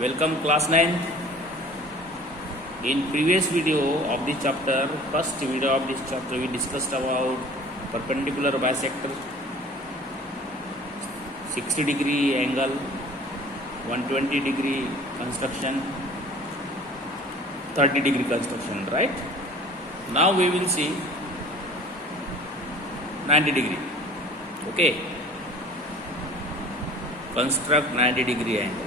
Welcome class 9th. In previous video of this chapter, first video of this chapter, we discussed about perpendicular bisector, 60 degree angle, 120 degree construction, 30 degree construction, right? Now we will see 90 degree. Okay. Construct 90 degree angle.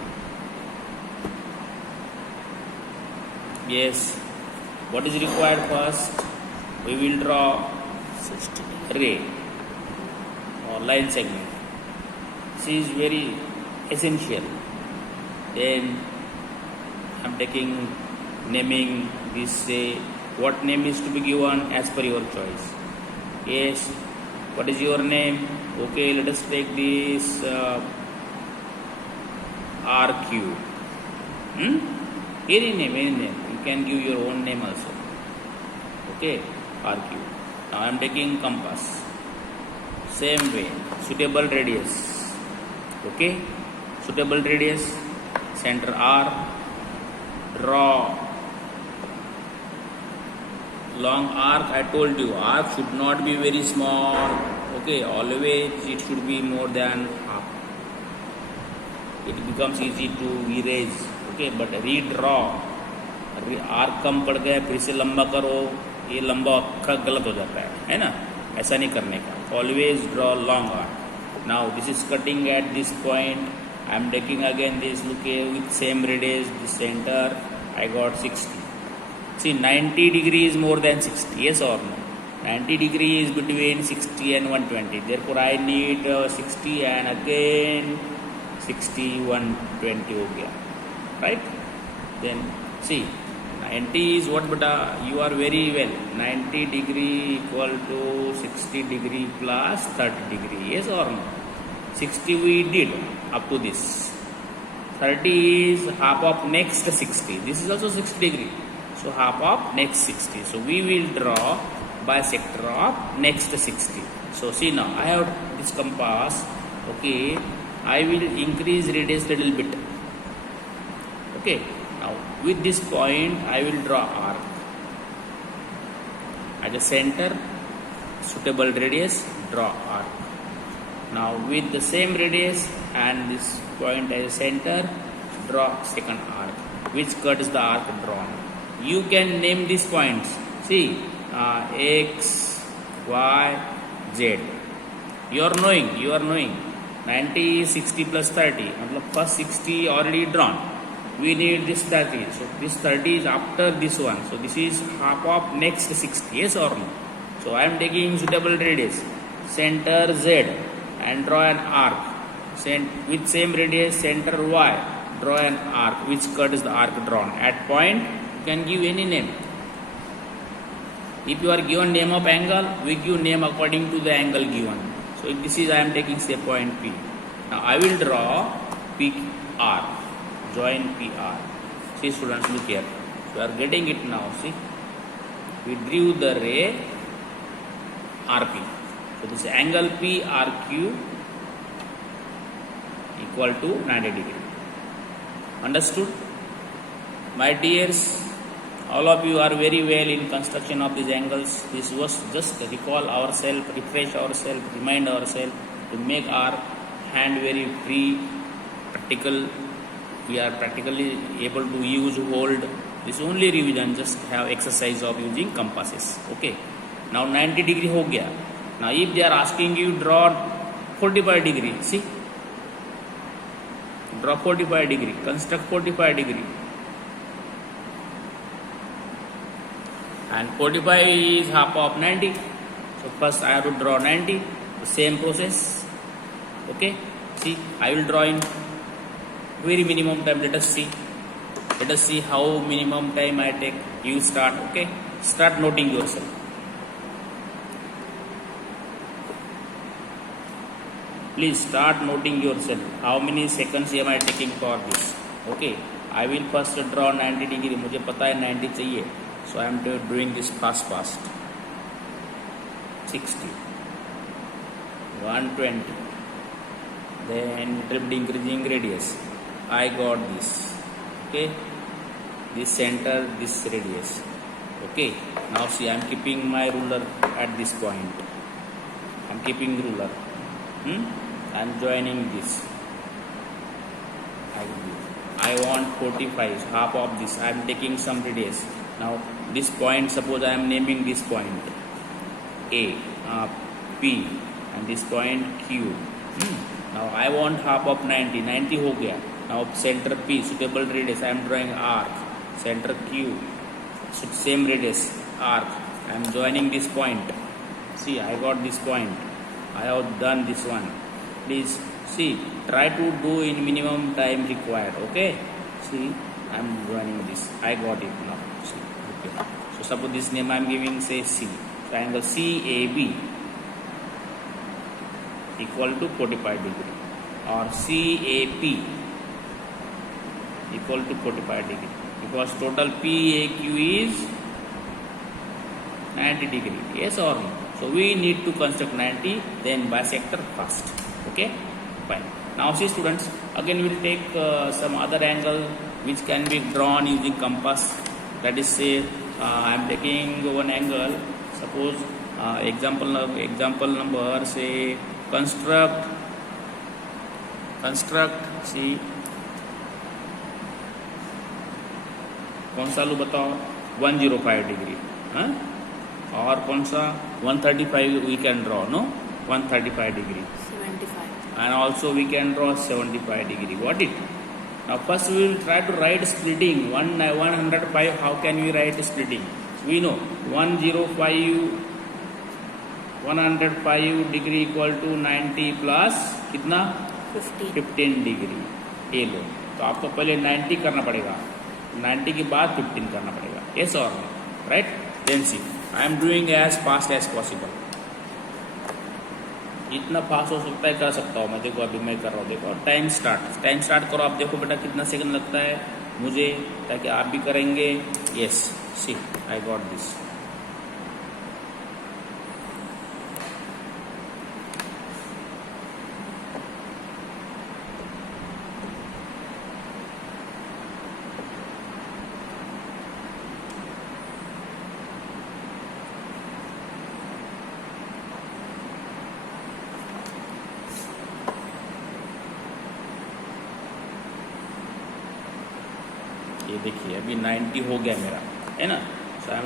Yes, what is required first? We will draw ray or line segment. This is very essential. Then I am taking naming this, say what name is to be given as per your choice. Yes, what is your name? Okay, let us take this RQ. Any name. You can give your own name also. Okay, RQ. Now I am taking compass. Same way, suitable radius. Okay, suitable radius, center R. Draw long arc. I told you, arc should not be very small. Okay, always it should be more than half. It becomes easy to erase. Okay, but redraw. Arc कम पड़ गया, फिर से लंबा करो, ये लंबा अक्खा गलत हो जाता है ना? ऐसा नहीं करने का. Always draw long arc. Now this is cutting at this point. I am taking again this, look with same radius, this centre I got 60. See, 90 degree is more than 60, yes or no? 90 degree is between 60 and 120. Therefore, I need 60 and again 60, 120 हो गया, right? Then see, 90 is what, beta? You are very well. 90 degree equal to 60 degree plus 30 degree, yes or no? 60 we did up to this. 30 is half of next 60. This is also 60 degree. So half of next 60. So we will draw bisector of next 60. So see now, I have this compass. Okay, I will increase radius little bit. Okay, now with this point I will draw arc. At the center, suitable radius, draw arc. Now with the same radius and this point as a center, draw second arc. Which cut is the arc drawn? You can name these points. See, X, Y, Z. You are knowing. 90, 60 plus 30. First 60 already drawn. We need this 30. So this 30 is after this one. So this is half of next 60. Yes or no? So I am taking suitable radius. Center Z and draw an arc. With same radius, center Y, draw an arc. Which cut is the arc drawn? At point, you can give any name. If you are given name of angle, we give name according to the angle given. So if this is, I am taking say point P. Now I will draw PR. Join PR. See students, look here. You are getting it now. See, we drew the ray RP. So this angle PRQ equal to 90 degree. Understood? My dears, all of you are very well in construction of these angles. This was just recall ourselves, refresh ourselves, remind ourselves to make our hand very free, practical. We are practically able to use, hold. This only revision, just have exercise of using compasses. Okay. Now 90 degree हो गया. Now if they are asking you draw 45 degree, see, draw 45 degree, construct 45 degree, and 45 is half of 90. So first I have to draw 90. The same process. Okay. See, I will draw in very minimum time. Let us see how minimum time I take. You start. Okay, start noting yourself. Please start noting yourself. How many seconds am I taking for this? Okay, I will first draw 90 degree. मुझे पता है 90 चाहिए. So I am doing this fast. 60, 120. Then little bit increasing radius. I got this. Okay, this center, this radius. Okay, now see, I am keeping my ruler at this point. I am keeping ruler. I am joining this. I want 45, half of this. I am taking some radius. Now this point, suppose I am naming this point A, P, and this point Q. Now I want half of 90. 90 हो गया. Now center P, suitable radius. I am drawing arc. Center Q, same radius, arc. I am joining this point. See, I got this point. I have done this one. Please see, try to do in minimum time required. Okay, see, I am joining this. I got it now. See, okay. So suppose this name I am giving, say C. Triangle CAB equal to 45 degree, or CAP equal to 45 degree, because total PAQ is 90 degree. Yes or no? So we need to construct 90, then bisector first. Okay, fine. Now see students, again we will take some other angle which can be drawn using compass. That is, say I am taking one angle. Suppose example number, say construct, see, कौन सा लू बताओ, 105 degree, और कौन सा 135 we can draw, no, 135 degree, 75, and also we can draw 75 degree. Got it? Now first we will try to write splitting. 105, how can we write splitting? We know 105 degree equal to 90 plus कितना, 15 degree. ये लो, तो आपको पहले 90 करना पड़ेगा, 90 के बाद 15 करना पड़ेगा. Yes or no? Right? Then see, I am doing as fast as possible. इतना फास्ट हो सकता है कर सकता हूँ मैं. देखो अभी मैं कर रहा हूँ. देखो टाइम स्टार्ट करो. आप देखो बेटा कितना सेकंड लगता है मुझे, ताकि आप भी करेंगे. Yes, see, I got this. ये देखिए अभी 90 हो गया मेरा, है ना. So I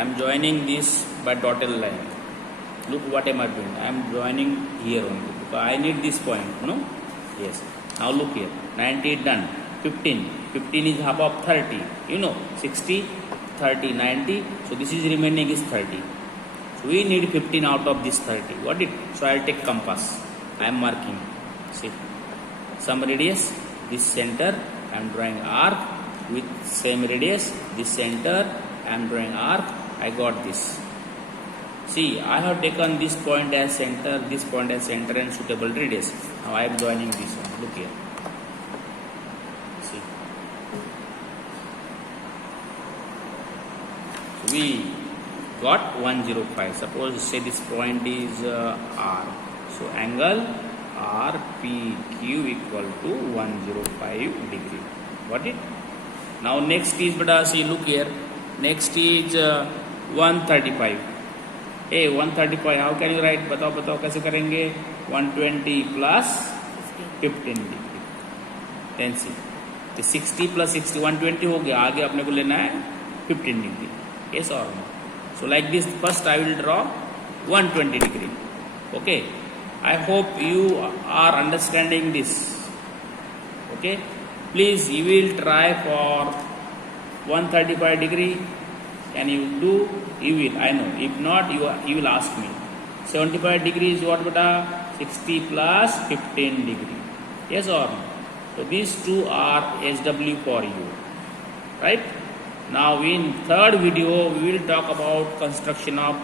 am joining this by dotted line. Look what am I doing. I am joining here only because I need this point, no. Yes, now look here, 90 done. 15 is half of 30, you know, 60, 30, 90. So this is remaining is 30. So we need 15 out of this 30. Got it? So I'll take compass. I am marking. See, some radius, this center, I am drawing arc. With same radius, this center, I am drawing arc. I got this. See, I have taken this point as center, this point as center, and suitable radius. Now I am joining this one. Look here. See, we got 105. Suppose say this point is R. So angle RPQ equal to 105 degree. Got it? Now next is, beta, see, look here. Next is 135. Hey, 135. How can you write? बताओ कैसे करेंगे? 120 plus 15 degree. Then see, the 60 plus 60, 120 हो गया. आगे अपने को लेना है 15 degree. Yes or no? So like this, first I will draw 120 degree. Okay. I hope you are understanding this. Okay. Please, you will try for 135 degree. Can you do? You will, I know. If not, you will ask me. 75 degree is what, beta? 60 plus 15 degree. Yes or no? So these two are SW for you. Right? Now in third video, we will talk about construction of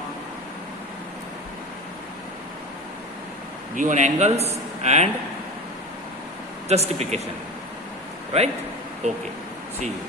given angles and justification. Right? Okay. See you.